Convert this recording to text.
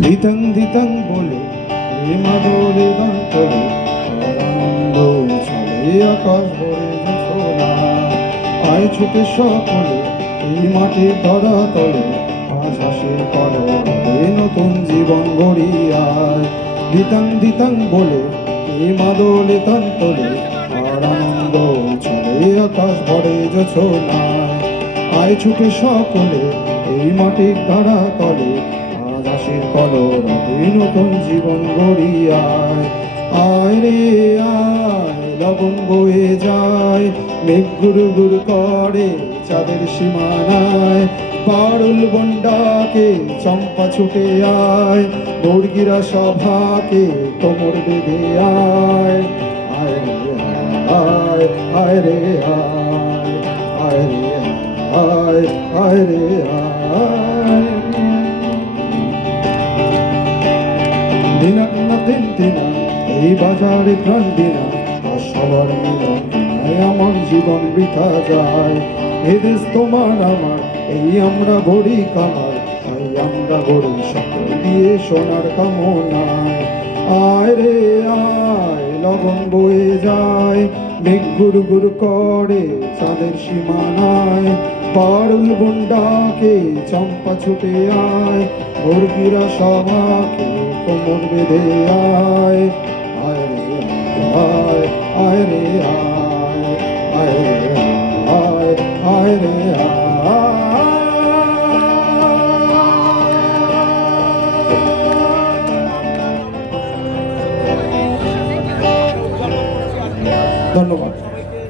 ধিতং ধিতং বলে মাদলে দন্তরে আনন্দ ছলে আকাশ ভরে সোনা আয় ছুটে সকলে এই মাটির ধরা তলে আজ হাসির কলরবে নতুন জীবন গড়িয়ায় ধিতং ধিতং বলে এই মাদলে দন্তরে আর আনন্দ ছলে আকাশ ভরে সোনায় আয় ছুটে সকলে এই মাটির ধরা তলে হাসির কলরবে নতুন জীবন গড়িয়ায় আয় রে আয় লগন বয়ে যায় মেঘ গুড় গুড় করে চাঁদের সীমানায় পারুল বন্ডাকে চম্পা ছুটে আয় বর্গিরা সভাকে কোমর বেঁধে আয় আয় রে আয় আয় রে আয় আয় রে আয় আয় রে আয় দিনা দিন দিনা এই বাজারে প্রাণ দিনা আর সবার মিলন দিনায় আমার জীবন বৃথা যায় এ দেশ তোমার আমার এই আমরা গড়ি কামার তাই আমরা গড়ি সকল দিয়ে সোনার কামনায় আয় রে আয় লগন বয়ে যায় মেঘ গুড় গুড় করে চাঁদের সীমানায় পারুল বন্ডাকে চম্পা ছুটে আয় বর্গিরা সভাকে কোমর বেঁধে আয় আয় রে আয় আয় রে আয়